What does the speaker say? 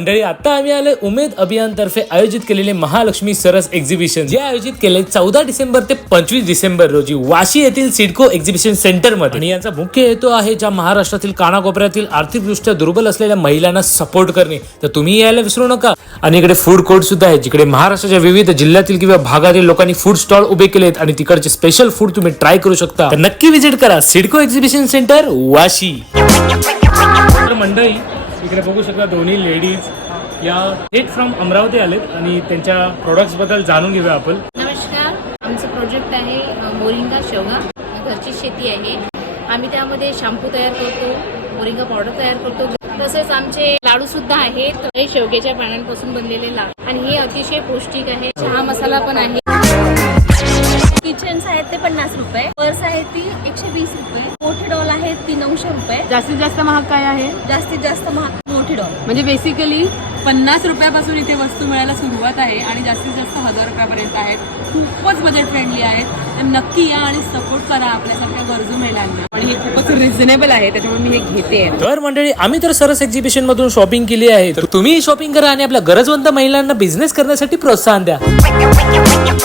मंडळी आता आम्ही आलोय उमेद अभियान तर्फे आयोजित केलेले महालक्ष्मी सरस एक्झिबिशन जे आयोजित केले 14 डिसेंबर ते 25 डिसेंबर रोजी वाशी येथील सिडको एक्झिबिशन सेंटर मध्ये। आणि याचा मुख्य हेतू आहे ज्या महाराष्ट्रातील कानाकोपऱ्यातील आर्थिकदृष्ट्या दुर्बल असलेल्या महिलांना सपोर्ट करणे। तर तुम्ही यायला विसरू नका। आणि इकडे फूड कोर्ट सुद्धा आहे जिकडे महाराष्ट्राच्या विविध जिल्ह्यातील किंवा भागातील लोकांनी फूड स्टॉल उभे केलेत आणि तिकडचे स्पेशल फूड तुम्ही ट्राय करू शकता। तर नक्की विजिट करा सिडको एक्झिबिशन सेंटर वाशी। तर मंडळी इकडे बघू शकता दोन्ही लेडीज या थेट फ्रॉम अमरावती आलेत आणि त्यांच्या प्रोडक्ट्स बद्दल जाणून घेऊया आपण। नमस्कार, आमचं प्रोजेक्ट आहे मोरिंगा शेवगा। घरची शेती आहे। आम्ही त्यामध्ये शॅम्पू तयार करतो, मोरिंगा पावडर तयार करतो। तसेच आमचे लाडू सुद्धा आहेत, हे शेवग्याच्या पानांपासून बनलेले लाडू आणि हे अतिशय पौष्टिक आहे। चहा मसाला पण आहे। किचन्स आहेत ते 50 रुपये, पर्स आहे ती 120 रुपये, मोठे डॉल आहेत ती 900 रुपये। जास्तीत जास्त महाग काय आहे? जास्तीत जास्त महाग मोठी डॉल म्हणजे बेसिकली 50 रुपयापासून इथे वस्तू मिळायला सुरुवात आहे आणि जास्तीत जास्त 1000 रुपयापर्यंत आहेत। खूपच बजेट फ्रेंडली आहेत। तर नक्की या आणि सपोर्ट करा आपल्यासारख्या गरजू महिलांना आणि हे खूपच रिझनेबल आहे, त्याच्यामुळे मी हे घेते। तर मंडळी आम्ही तर सरस एक्झिबिशन मधून शॉपिंग केली आहे, तर तुम्ही शॉपिंग करा आणि आपल्या गरजवंत महिलांना बिझनेस करण्यासाठी प्रोत्साहन द्या।